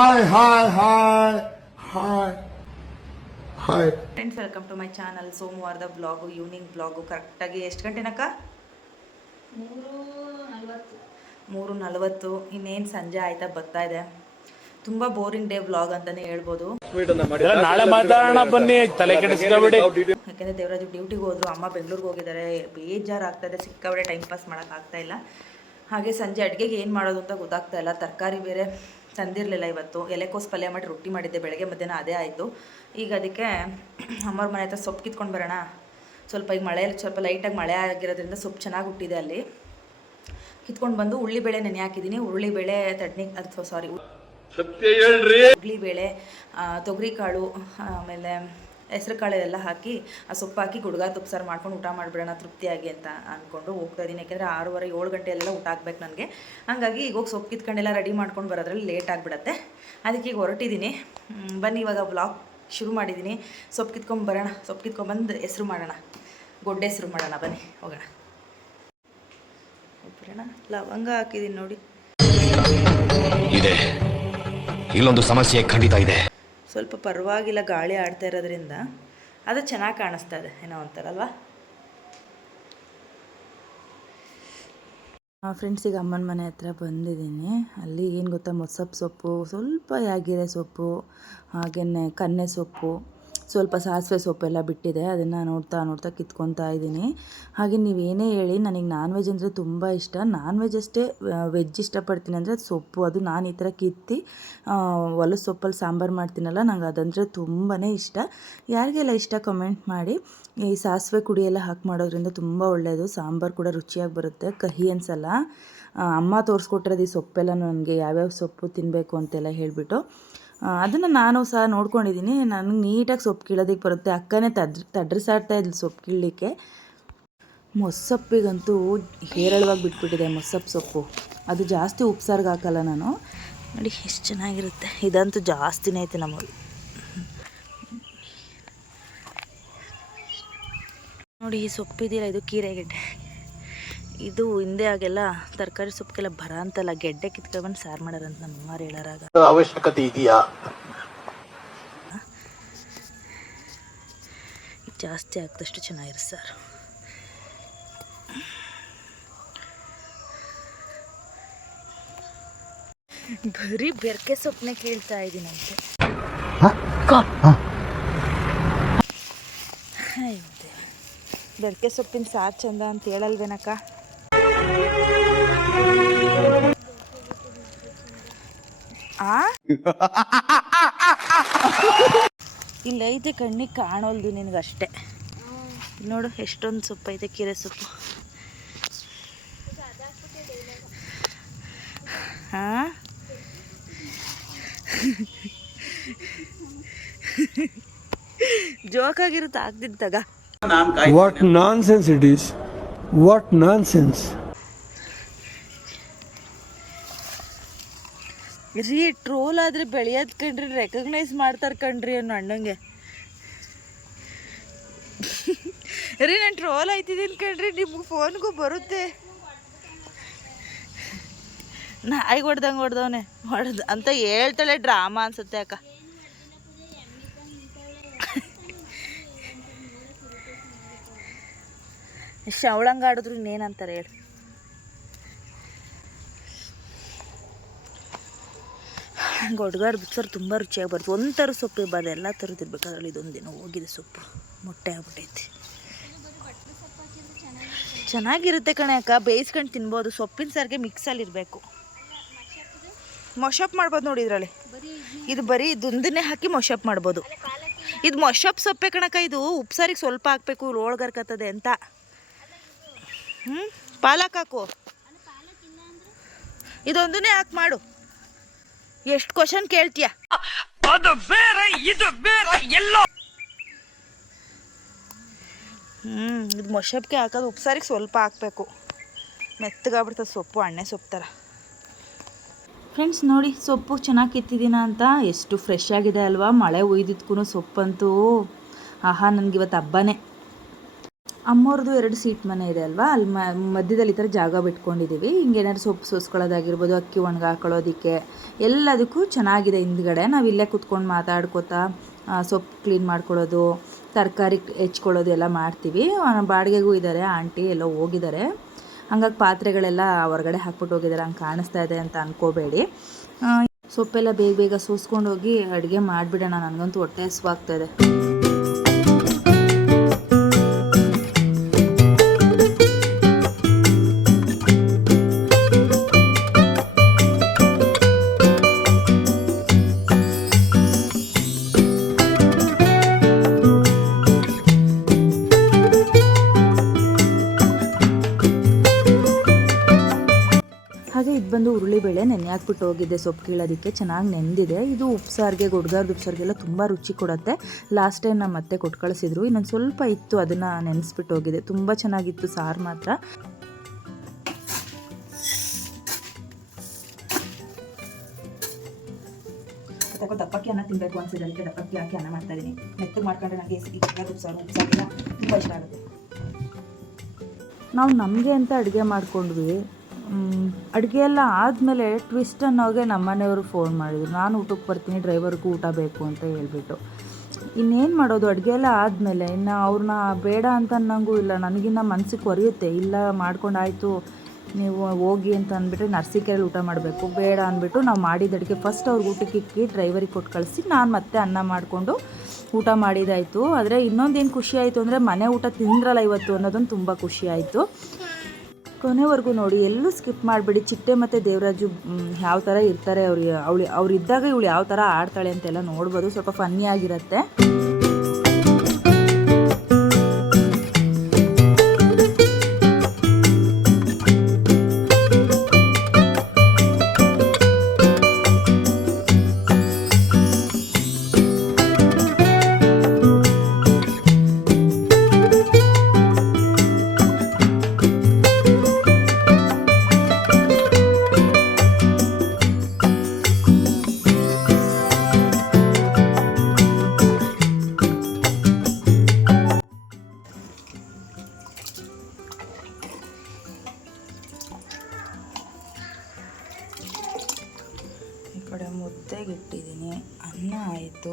Hi friends, welcome to my channel. ಸೋಮವಾರದ blog, evening blog. ಕರೆಕ್ಟಾಗಿ ಎಷ್ಟು ಗಂಟೆನಕ್ಕ? 3:40. ಇನ್ನೇನು ಸಂಜೆ ಆಯ್ತಾ ಬರ್ತಾ ಇದೆ. ತುಂಬ ಬೋರಿಂಗ್ ಡೇ ಬ್ಲಾಗ್ ಅಂತಲೇ ಹೇಳ್ಬೋದು. ನಾಳೆ ಮಾತಾಡೋಣ ಬನ್ನಿ, ತಲೆ ಕೆಡಿಸ್ಕೊಬೇಡಿ. ಯಾಕೆಂದರೆ ದೇವರಾಜು ಡ್ಯೂಟಿಗೆ ಹೋದ್ರು, ಅಮ್ಮ ಬೆಂಗಳೂರಿಗೆ ಹೋಗಿದ್ದಾರೆ. ಬೇಜಾರಾಗ್ತಾಯಿದೆ, ಸಿಕ್ಕಾಬಡೆ ಟೈಮ್ ಪಾಸ್ ಮಾಡೋಕ್ಕಾಗ್ತಾಯಿಲ್ಲ. ಹಾಗೆ ಸಂಜೆ ಅಡುಗೆಗೆ ಏನು ಮಾಡೋದು ಅಂತ ಗೊತ್ತಾಗ್ತಾ ಇಲ್ಲ. ತರಕಾರಿ ಬೇರೆ ತಂದಿರಲಿಲ್ಲ ಇವತ್ತು. ಎಲೆಕೋಸು ಪಲ್ಯ ಮಾಡಿ ರೊಟ್ಟಿ ಮಾಡಿದ್ದೆ ಬೆಳಗ್ಗೆ, ಮಧ್ಯಾಹ್ನ ಅದೇ ಆಯಿತು. ಈಗ ಅದಕ್ಕೆ ಅಮ್ಮವ್ರ ಮನೆ ಹತ್ರ ಸೊಪ್ಪು ಕಿತ್ಕೊಂಡು ಬರೋಣ. ಸ್ವಲ್ಪ ಈಗ ಮಳೆಯಲ್ಲಿ ಸ್ವಲ್ಪ ಲೈಟಾಗಿ ಮಳೆ ಆಗಿರೋದ್ರಿಂದ ಸೊಪ್ಪು ಚೆನ್ನಾಗಿ ಹುಟ್ಟಿದೆ ಅಲ್ಲಿ. ಕಿತ್ಕೊಂಡು ಬಂದು ಉಳ್ಳಿಬೇಳೆ ನೆನೆ ಹಾಕಿದ್ದೀನಿ. ಉಳ್ಳಿಬೇಳೆ ಉಳ್ಳಿಬೇಳೆ, ತೊಗರಿಕಾಳು, ಆಮೇಲೆ ಹೆಸ್ರು ಕಾಳು ಎಲ್ಲ ಹಾಕಿ ಆ ಸೊಪ್ಪು ಹಾಕಿ ಗುಡ್ಗ ತುಪ್ಸಾರು ಮಾಡ್ಕೊಂಡು ಊಟ ಮಾಡಿಬಿಡೋಣ ತೃಪ್ತಿಯಾಗಿ ಅಂತ ಅಂದ್ಕೊಂಡು ಹೋಗ್ತಾ ಇದ್ದೀನಿ. ಯಾಕೆಂದರೆ 6:30 7 ಗಂಟೆಯಲ್ಲೆಲ್ಲ ಊಟ ಹಾಕ್ಬೇಕು ನನಗೆ. ಹಾಗಾಗಿ ಈಗ ಹೋಗಿ ಸೊಪ್ಪು ಕಿತ್ಕೊಂಡೆಲ್ಲ ರೆಡಿ ಮಾಡ್ಕೊಂಡು ಬರೋದ್ರಲ್ಲಿ ಲೇಟ್ ಆಗಿಬಿಡತ್ತೆ. ಅದಕ್ಕೆ ಈಗ ಹೊರಟಿದ್ದೀನಿ. ಬನ್ನಿ, ಇವಾಗ ಬ್ಲಾಗ್ ಶುರು ಮಾಡಿದ್ದೀನಿ. ಸೊಪ್ಪು ಕಿತ್ಕೊಂಡು ಬರೋಣ. ಸೊಪ್ಪು ಕಿತ್ಕೊಂಡ್ಬಂದು ಹೆಸ್ರು ಮಾಡೋಣ, ಗೊಡ್ಡೆ ಹೆಸ್ರು ಮಾಡೋಣ. ಬನ್ನಿ ಹೋಗೋಣ. ಬರೋಣ. ಲವಂಗ ಹಾಕಿದ್ದೀನಿ ನೋಡಿ. ಇದೆ, ಇಲ್ಲೊಂದು ಸಮಸ್ಯೆ ಖಂಡಿತ ಇದೆ. ಸ್ವಲ್ಪ ಪರವಾಗಿಲ್ಲ, ಗಾಳಿ ಆಡ್ತಾ ಇರೋದ್ರಿಂದ ಅದು ಚೆನ್ನಾಗಿ ಕಾಣಿಸ್ತಾ ಇದೆ, ಏನೋ ಅಂತಾರಲ್ವಾ. ಫ್ರೆಂಡ್ಸಿಗೆ ಅಮ್ಮನ ಮನೆ ಹತ್ರ ಬಂದಿದ್ದೀನಿ. ಅಲ್ಲಿ ಏನು ಗೊತ್ತಾ, ಮೊಸಪ್ಪು ಸೊಪ್ಪು, ಸ್ವಲ್ಪ ಯಾಗಿರೆ ಸೊಪ್ಪು, ಹಾಗೆಯೇ ಕನ್ನೆ ಸೊಪ್ಪು, ಸ್ವಲ್ಪ ಸಾಸಿವೆ ಸೊಪ್ಪೆಲ್ಲ ಬಿಟ್ಟಿದೆ. ಅದನ್ನು ನೋಡ್ತಾ ಕಿತ್ಕೊತಾ ಇದ್ದೀನಿ. ಹಾಗೆ ನೀವೇನೇ ಹೇಳಿ, ನನಗೆ ನಾನ್ ವೆಜ್ ಅಂದರೆ ತುಂಬ ಇಷ್ಟ. ನಾನ್ ವೆಜ್ ಅಷ್ಟೇ, ವೆಜ್ ಇಷ್ಟಪಡ್ತೀನಿ ಅಂದರೆ ಸೊಪ್ಪು. ಅದು ನಾನು ಈ ಥರ ಕಿತ್ತಿ ಹೊಲದ ಸೊಪ್ಪಲ್ಲಿ ಸಾಂಬಾರು ಮಾಡ್ತೀನಲ್ಲ, ನಂಗೆ ಅದಂದರೆ ತುಂಬಾ ಇಷ್ಟ. ಯಾರಿಗೆಲ್ಲ ಇಷ್ಟ ಕಮೆಂಟ್ ಮಾಡಿ. ಈ ಸಾಸಿವೆ ಕುಡಿ ಎಲ್ಲ ಹಾಕಿ ಮಾಡೋದ್ರಿಂದ ತುಂಬ ಒಳ್ಳೆಯದು. ಸಾಂಬಾರು ಕೂಡ ರುಚಿಯಾಗಿ ಬರುತ್ತೆ, ಕಹಿ ಅನಿಸಲ್ಲ. ಅಮ್ಮ ತೋರಿಸ್ಕೊಟ್ಟಿರೋದು ಈ ಸೊಪ್ಪೆಲ್ಲ ನನಗೆ, ಯಾವ್ಯಾವ ಸೊಪ್ಪು ತಿನ್ನಬೇಕು ಅಂತೆಲ್ಲ ಹೇಳಿಬಿಟ್ಟು. ಅದನ್ನು ನಾನು ಸಹ ನೋಡ್ಕೊಂಡಿದ್ದೀನಿ. ನನಗೆ ನೀಟಾಗಿ ಸೊಪ್ಪು ಕೀಳೋದಕ್ಕೆ ಬರುತ್ತೆ. ಅಕ್ಕನೇ ತಡ್ರಿಸಾಡ್ತಾ ಇದ್ಲು ಸೊಪ್ಪು ಕೀಳಲಿಕ್ಕೆ. ಮೊಸಪ್ಪಿಗಂತೂ ಹೇರಳವಾಗಿ ಬಿಟ್ಬಿಟ್ಟಿದೆ ಮೊಸಪ್ಪು ಸೊಪ್ಪು. ಅದು ಜಾಸ್ತಿ ಉಪ್ಸಾರ್ಗೆ ಹಾಕಲ್ಲ ನಾನು. ನೋಡಿ ಎಷ್ಟು ಚೆನ್ನಾಗಿರುತ್ತೆ. ಇದಂತೂ ಜಾಸ್ತಿನೇ ಐತೆ ನಮಗೆ. ನೋಡಿ ಈ ಸೊಪ್ಪಿದೆಯಲ್ಲ, ಇದು ಕೀರೆಗೆಡ್ಡೆ. ಇದು ಹಿಂದೆ ಆಗೆಲ್ಲ ತರಕಾರಿ ಸೊಪ್ಪಿಗೆಲ್ಲ ಬರ ಅಂತಲ್ಲ, ಗೆಡ್ಡೆ ಕಿತ್ಕೊಂಡ್ಬಂದು ಸಾರು ಮಾಡೋರಂತ ನಮ್ಮ ಅಮ್ಮರು ಹೇಳೋರಾಗ. ಅವಶ್ಯಕತೆ ಇದೆಯಾ? ಜಾಸ್ತಿ ಆಗ್ದಷ್ಟು ಚೆನ್ನಾಗಿರುತ್ತೆ ಸಾರು. ಬರೀ ಬೆರ್ಕೆ ಸೊಪ್ಪನ್ನೇ ಕೇಳ್ತಾ ಇದ್ದೀನಂತೆ. ಬೆರ್ಕೆ ಸೊಪ್ಪಿನ ಸಾರು ಚಂದ ಅಂತ ಹೇಳಲ್ವೇನಕ್ಕ? ಇಲ್ಲ ಐತೆ, ಕಣ್ಣಿಗೆ ಕಾಣೋಲ್ದು ನಿನಗಷ್ಟೇ. ನೋಡು ಎಷ್ಟೊಂದು ಸೊಪ್ಪು ಐತೆ, ಕೀರೆ ಸೊಪ್ಪು. ಹಾಂ, ಜೋಕಾಗಿರುತ್ತೆ, ಆಗ್ತಿದ್ದಾಗ. What nonsense it is. What nonsense. ರೀ, ಟ್ರೋಲ್ ಆದರೆ ಬೆಳೆಯೋದು ಕಣ್ರಿ, ರೆಕಗ್ನೈಸ್ ಮಾಡ್ತಾರೆ ಕಣ್ರಿ ಅನ್ನೋ ಅಣ್ಣಂಗೆ. ರೀ, ನಾನು ಟ್ರೋಲ್ ಆಯ್ತಿದ್ದೀನಿ ಕಣ್ರಿ, ನಿಮ್ಗೆ ಫೋನ್ಗೂ ಬರುತ್ತೆ. ನಾಯಿಗೆ ಹೊಡೆದವನೆ ಅಂತ ಹೇಳ್ತಾಳೆ. ಡ್ರಾಮಾ ಅನ್ಸುತ್ತೆ ಅಕ್ಕ. ಶವಳಂಗ ಆಡಿದ್ರು ಇನ್ನೇನಂತಾರೆ ಹೇಳಿ. ಗೊಡ್ಗಾಡ್ ಸರ್ ತುಂಬ ರುಚಿಯಾಗಿ ಬರುತ್ತೆ. ಒಂದು ಥರ ಸೊಪ್ಪು ಇರ್ಬಾರ್ದು, ಎಲ್ಲ ಥರದ್ದು ಇರ್ಬೇಕು. ಅದರಲ್ಲಿ ಇದೊಂದು ದಿನ ಹೋಗಿದೆ ಸೊಪ್ಪು, ಮೊಟ್ಟೆ ಆಗ್ಬಿಟ್ಟೈತಿ. ಚೆನ್ನಾಗಿರುತ್ತೆ ಕಣೆ ಅಕ್ಕ, ಬೇಯಿಸ್ಕೊಂಡು ತಿನ್ಬೋದು. ಸೊಪ್ಪಿನ ಸಾರಿಗೆ ಮಿಕ್ಸಲ್ಲಿ ಇರಬೇಕು. ಮೊಶಪ್ ಮಾಡ್ಬೋದು ನೋಡಿ ಇದರಲ್ಲಿ. ಇದು ಬರೀ ಇದೊಂದನ್ನೇ ಹಾಕಿ ಮೊಶಪ್ ಮಾಡ್ಬೋದು. ಇದು ಮೊಶಪ್ ಸೊಪ್ಪೆ ಕಣಕ್ಕ. ಇದು ಉಪ್ಸಾರಿಗೆ ಸ್ವಲ್ಪ ಹಾಕಬೇಕು, ಒಳಗರ್ಕತ್ತದೆ ಅಂತ. ಪಾಲಕ್ ಹಾಕು, ಇದೊಂದನ್ನೇ ಹಾಕಿ ಮಾಡು. ಎಷ್ಟು ಕ್ವಶನ್ ಕೇಳ್ತೀಯ? ಅದು ಬೇರೆ, ಇದು ಬೇರೆ, ಎಲ್ಲೋ. ಇದು ಮೊಶಪ್ಗೆ ಹಾಕೋದು, ಉಪ್ಸಾರಿಗೆ ಸ್ವಲ್ಪ ಹಾಕಬೇಕು. ಮೆತ್ತಗಾಗ್ಬಿಡ್ತದೆ ಸೊಪ್ಪು, ಎಣ್ಣೆ ಸೊಪ್ಪು ಥರ. ಫ್ರೆಂಡ್ಸ್ ನೋಡಿ, ಸೊಪ್ಪು ಚೆನ್ನಾಗಿ ಕಿತ್ತಿದ್ದೀನ ಅಂತ. ಎಷ್ಟು ಫ್ರೆಶ್ ಆಗಿದೆ ಅಲ್ವಾ? ಮಳೆ ಒಯ್ದಿದ್ಕೂ ಸೊಪ್ಪಂತೂ ಆಹಾ, ನನಗಿವತ್ತು ಹಬ್ಬನೇ. ಅಮ್ಮವ್ರದ್ದು 2 ಸೀಟ್ ಮನೆ ಇದೆ ಅಲ್ವಾ, ಅಲ್ಲಿ ಮಧ್ಯದಲ್ಲಿ ಈ ಥರ ಜಾಗ ಬಿಟ್ಕೊಂಡಿದ್ದೀವಿ. ಹಿಂಗೇನಾದ್ರು ಸೊಪ್ಪು ಸೋಸ್ಕೊಳ್ಳೋದಾಗಿರ್ಬೋದು, ಅಕ್ಕಿ ಒಣಗಿ ಹಾಕೊಳ್ಳೋದಕ್ಕೆ ಎಲ್ಲದಕ್ಕೂ ಚೆನ್ನಾಗಿದೆ. ಹಿಂದ್ಗಡೆ ನಾವು ಇಲ್ಲೇ ಕುತ್ಕೊಂಡು ಮಾತಾಡ್ಕೋತಾ ಸೊಪ್ಪು ಕ್ಲೀನ್ ಮಾಡ್ಕೊಳ್ಳೋದು, ತರಕಾರಿ ಹೆಚ್ಕೊಳ್ಳೋದು ಎಲ್ಲ ಮಾಡ್ತೀವಿ. ಬಾಡಿಗೆಗೂ ಇದ್ದಾರೆ, ಆಂಟಿ ಎಲ್ಲೋ ಹೋಗಿದ್ದಾರೆ. ಹಂಗಾಗಿ ಪಾತ್ರೆಗಳೆಲ್ಲ ಹೊರಗಡೆ ಹಾಕ್ಬಿಟ್ಟು ಹೋಗಿದ್ದಾರೆ, ಹಂಗೆ ಕಾಣಿಸ್ತಾ ಇದೆ ಅಂತ ಅಂದ್ಕೋಬೇಡಿ. ಸೊಪ್ಪೆಲ್ಲ ಬೇಗ ಬೇಗ ಸೋಸ್ಕೊಂಡು ಹೋಗಿ ಅಡುಗೆ ಮಾಡಿಬಿಡೋಣ, ನನಗಂತೂ ಹೊಟ್ಟೆ ಹಸಿವಾಗ್ತಾಯಿದೆ. ಹಾಗೆ ಇದು ಬಂದು ಉರುಳಿಬೇಳೆ ನೆನೆ ಹಾಕ್ಬಿಟ್ಟು ಹೋಗಿದ್ದೆ ಸೊಪ್ಪು ಕೀಳೋದಕ್ಕೆ, ಚೆನ್ನಾಗಿ ನೆಂದಿದೆ. ಇದು ಉಪ್ಸಾರಿಗೆ, ಗೊಡ್ಗಾರದ ಉಪ್ಸಾರಿಗೆಲ್ಲ ತುಂಬ ರುಚಿ ಕೊಡುತ್ತೆ. ಲಾಸ್ಟ್ ಟೈಮ್ ನಮ್ಮ ಮತ್ತೆ ಕೊಟ್ಟು ಕಳಿಸಿದ್ರು, ಇನ್ನೊಂದು ಸ್ವಲ್ಪ ಇತ್ತು, ಅದನ್ನು ನೆನೆಸ್ಬಿಟ್ಟು ಹೋಗಿದೆ. ತುಂಬ ಚೆನ್ನಾಗಿತ್ತು ಸಾರು ಮಾತ್ರ. ದಪ್ಪಕ್ಕಿ ಅನ್ನ ತಿನ್ನಬೇಕು ಅನ್ಸಿದೆ, ಅದಕ್ಕೆ ದಪ್ಪಕ್ಕಿ ಹಾಕಿ ಅನ್ನ ಮಾಡ್ತಾ ಇದ್ದೀನಿ. ಮೆತ್ತಗೆ ಮಾಡ್ಕೊಂಡ್ರೆ ನನಗೆ ಗೊಡ್ಗಾರದ ಉಪ್ಸಾರಿಲ್ಲ ತುಂಬ ಇಷ್ಟ ಆಗುತ್ತೆ. ನಾವು ನಮಗೆ ಅಂತ ಅಡುಗೆ ಮಾಡ್ಕೊಂಡ್ವಿ. ಅಡುಗೆ ಎಲ್ಲ ಆದಮೇಲೆ ಟ್ವಿಸ್ಟ್ ಅನ್ನೋಗೆ ನಮ್ಮನೆಯವರು ಫೋನ್ ಮಾಡಿದ್ರು, ನಾನು ಊಟಕ್ಕೆ ಬರ್ತೀನಿ, ಡ್ರೈವರ್ಗೂ ಊಟ ಬೇಕು ಅಂತ ಹೇಳ್ಬಿಟ್ಟು. ಇನ್ನೇನು ಮಾಡೋದು, ಅಡುಗೆ ಎಲ್ಲ ಆದಮೇಲೆ ಇನ್ನು ಅವ್ರನ್ನ ಬೇಡ ಅಂತ ಅನ್ನಂಗೂ ಇಲ್ಲ, ನನಗಿನ್ನ ಮನಸ್ಸಿಗೆ ಹೊರೆಯುತ್ತೆ. ಇಲ್ಲ ಮಾಡ್ಕೊಂಡಾಯಿತು ನೀವು ಹೋಗಿ ಅಂತ ಅಂದ್ಬಿಟ್ರೆ ನರ್ಸಿಕೆರೆಯಲ್ಲಿ ಊಟ ಮಾಡಬೇಕು, ಬೇಡ ಅಂದ್ಬಿಟ್ಟು ನಾವು ಮಾಡಿದ ಅಡುಗೆ ಫಸ್ಟ್ ಅವ್ರಿಗೆ ಊಟಕ್ಕೆ ಇಕ್ಕಿ ಡ್ರೈವರಿಗೆ ಕೊಟ್ಟು ಕಳಿಸಿ ನಾನು ಮತ್ತೆ ಅನ್ನ ಮಾಡಿಕೊಂಡು ಊಟ ಮಾಡಿದಾಯಿತು. ಆದರೆ ಇನ್ನೊಂದೇನು ಖುಷಿ ಆಯಿತು ಅಂದರೆ ಮನೆ ಊಟ ತಿಂದ್ರಲ್ಲ ಇವತ್ತು ಅನ್ನೋದೊಂದು ತುಂಬ ಖುಷಿ ಆಯಿತು. ಕೊನೆವರೆಗೂ ನೋಡಿ, ಎಲ್ಲೂ ಸ್ಕಿಪ್ ಮಾಡಿಬಿಡಿ. ಚಿಟ್ಟೆ ಮತ್ತು ದೇವರಾಜು ಯಾವ ಥರ ಇರ್ತಾರೆ, ಅವ್ರು ಇದ್ದಾಗ ಇವಳು ಯಾವ ಥರ ಆಡ್ತಾಳೆ ಅಂತೆಲ್ಲ ನೋಡ್ಬೋದು, ಸ್ವಲ್ಪ ಫನ್ನಿ ಆಗಿರುತ್ತೆ. ಈ ಕಡೆ ಮುದ್ದೆಗೆ ಇಟ್ಟಿದ್ದೀನಿ, ಅನ್ನ ಆಯಿತು,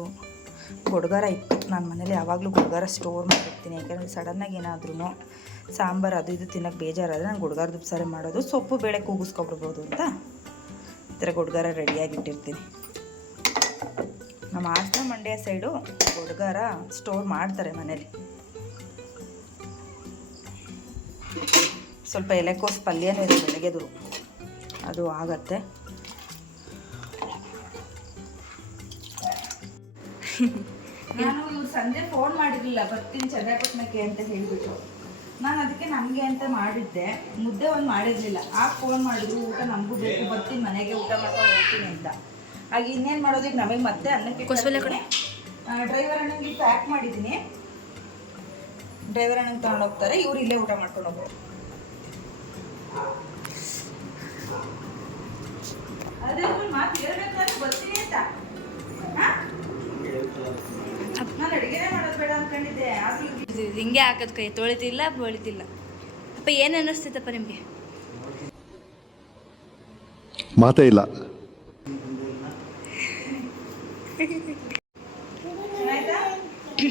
ಗೊಡ್ಗಾರ ಇತ್ತು. ನಾನು ಮನೇಲಿ ಯಾವಾಗಲೂ ಗೊಡ್ಗಾರ ಸ್ಟೋರ್ ಮಾಡಿರ್ತೀನಿ, ಯಾಕೆಂದರೆ ಸಡನ್ನಾಗಿ ಏನಾದ್ರೂ ಸಾಂಬಾರು ಅದು ಇದು ತಿನ್ನೋಕ್ಕೆ ಬೇಜಾರಾದರೆ ನಾನು ಗೊಡ್ಗಾರದ ಉಪ್ಸಾರೆ ಮಾಡೋದು, ಸೊಪ್ಪು ಬೇಳೆ ಕೂಗಿಸ್ಕೊಬಿಡ್ಬೋದು ಅಂತ ಈ ಥರ ಗೊಡ್ಗಾರ ರೆಡಿಯಾಗಿಟ್ಟಿರ್ತೀನಿ. ನಮ್ಮ ಹಾಸನ ಮಂಡ್ಯ ಸೈಡು ಗೊಡ್ಗಾರ ಸ್ಟೋರ್ ಮಾಡ್ತಾರೆ ಮನೇಲಿ. ಸ್ವಲ್ಪ ಎಲೆಕೋಸು ಪಲ್ಯನೂ ಇದೆ ಬೆಳಗ್ಗೆದು, ಅದು ಆಗತ್ತೆ. ನಾನು ಇವ್ರು ಸಂಜೆ ಫೋನ್ ಮಾಡಿರಲಿಲ್ಲ, ಬರ್ತೀನಿ ಚಂದ್ರಪಟ್ಟಣಕ್ಕೆ ಅಂತ ಹೇಳಿಬಿಟ್ಟು. ನಾನು ಅದಕ್ಕೆ ನಮಗೆ ಅಂತ ಮಾಡಿದ್ದೆ, ಮುದ್ದೆ ಒಂದು ಮಾಡಿರಲಿಲ್ಲ. ಆಗ ಫೋನ್ ಮಾಡಿದ್ರು, ಊಟ ನಮಗೂ ಬೇಕು, ಬರ್ತೀನಿ ಮನೆಗೆ ಊಟ ಮಾಡ್ಕೊಂಡು ಹೋಗ್ತೀನಿ ಅಂತ. ಆಗ ಇನ್ನೇನು ಮಾಡೋದು, ಈಗ ನಮಗೆ ಮತ್ತೆ ಅನ್ನಕ್ಕೆ ಡ್ರೈವರ್ ಅಣ್ಣಂಗೆ ಪ್ಯಾಕ್ ಮಾಡಿದ್ದೀನಿ. ಡ್ರೈವರ್ ಅಣ್ಣಂಗೆ ತೊಗೊಂಡು ಹೋಗ್ತಾರೆ, ಇವ್ರು ಇಲ್ಲೇ ಊಟ ಮಾಡ್ಕೊಂಡು ಹೋಗ್ತಾರೆ. ಅದೇ ಮಾತು ಹೇಳ್ಬೇಕು, ಬರ್ತೀನಿ ಅಂತ. ನಾನು ಅಡುಗೆನೇ ಮಾಡೋದು ಬೇಡ ಅನ್ಕೊಂಡಿದ್ದೆ, ಹಿಂಗೆ ಹಾಕೋದು, ಕೈ ತೊಳಿತಿಲ್ಲ ಬಳಿತಿಲ್ಲ. ಅಪ್ಪ ಏನು ಅನ್ನಿಸ್ತೈತಪ್ಪ ನಿಮಗೆ? ಮಾತೇ ಇಲ್ಲ.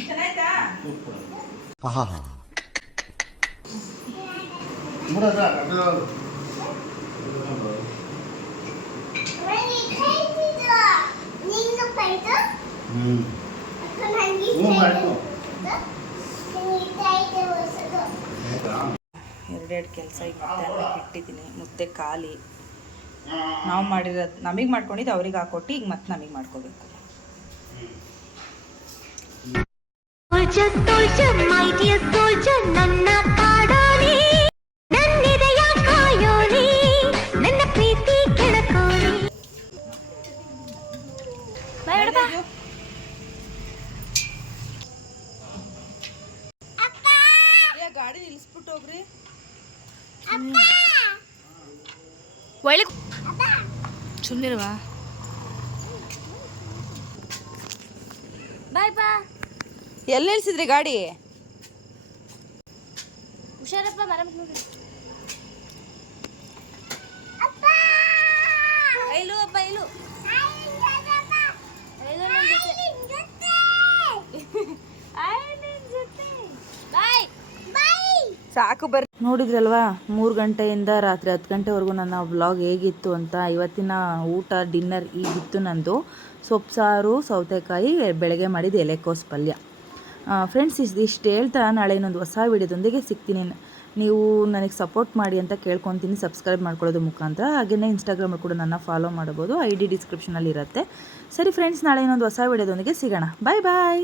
ಚೆನ್ನಾಯ್ತಾ? ಎರಡೆರಡು ಕೆಲಸ ಇಟ್ಟಿದ್ದೀನಿ. ಮುದ್ದೆ ಖಾಲಿ, ನಾವು ಮಾಡಿರೋದು ನಮಗೆ ಮಾಡ್ಕೊಂಡಿದ್ದು ಅವ್ರಿಗೆ ಹಾಕೊಟ್ಟು ಈಗ ಮತ್ತೆ ನಮಗೆ ಮಾಡ್ಕೋಬೇಕು. ಗಾಡಿ ನಿಲ್ಲಿಸ್ಬಿಟ್ಟು ಹೋಗ್ರಿ. ಒಳಗೆ ಸುಮ್ಮನಿರುವ. ಬಾಯ್ ಬಾ. ಎಲ್ಲಿ ನಿಲ್ಸಿದ್ರಿ ಗಾಡಿ? ಹುಷಾರಪ್ಪ ಮರ ಐಲು ಅಪ್ಪ ಐಲು ಸಾಕು ಬರ್ರಿ. ನೋಡಿದ್ರಲ್ವಾ 3 ಗಂಟೆಯಿಂದ ರಾತ್ರಿ 10 ಗಂಟೆವರೆಗೂ ನನ್ನ ವ್ಲಾಗ್ ಹೇಗಿತ್ತು ಅಂತ. ಇವತ್ತಿನ ಊಟ ಡಿನ್ನರ್ ಈಗಿತ್ತು ನಂದು. ಸೊಪ್ಪು ಸಾರು, ಸೌತೆಕಾಯಿ, ಬೆಳಗ್ಗೆ ಮಾಡಿದ ಎಲೆಕೋಸು ಪಲ್ಯ. ಫ್ರೆಂಡ್ಸ್, ಇಷ್ಟು ಹೇಳ್ತಾ ನಾಳೆ ಇನ್ನೊಂದು ಹೊಸ ವಿಡಿಯೋದೊಂದಿಗೆ ಸಿಗ್ತೀನಿ. ನೀವು ನನಗೆ ಸಪೋರ್ಟ್ ಮಾಡಿ ಅಂತ ಕೇಳ್ಕೊತೀನಿ, ಸಬ್ಸ್ಕ್ರೈಬ್ ಮಾಡ್ಕೊಳ್ಳೋದು ಮುಖಾಂತರ. ಹಾಗೆಯೇ ಇನ್ಸ್ಟಾಗ್ರಾಮಲ್ಲಿ ಕೂಡ ನನ್ನ ಫಾಲೋ ಮಾಡ್ಬೋದು, ID ಡಿಸ್ಕ್ರಿಪ್ಷನಲ್ಲಿ ಇರುತ್ತೆ. ಸರಿ ಫ್ರೆಂಡ್ಸ್, ನಾಳೆ ಇನ್ನೊಂದು ಹೊಸ ವಿಡಿಯೋದೊಂದಿಗೆ ಸಿಗೋಣ. ಬಾಯ್ ಬಾಯ್.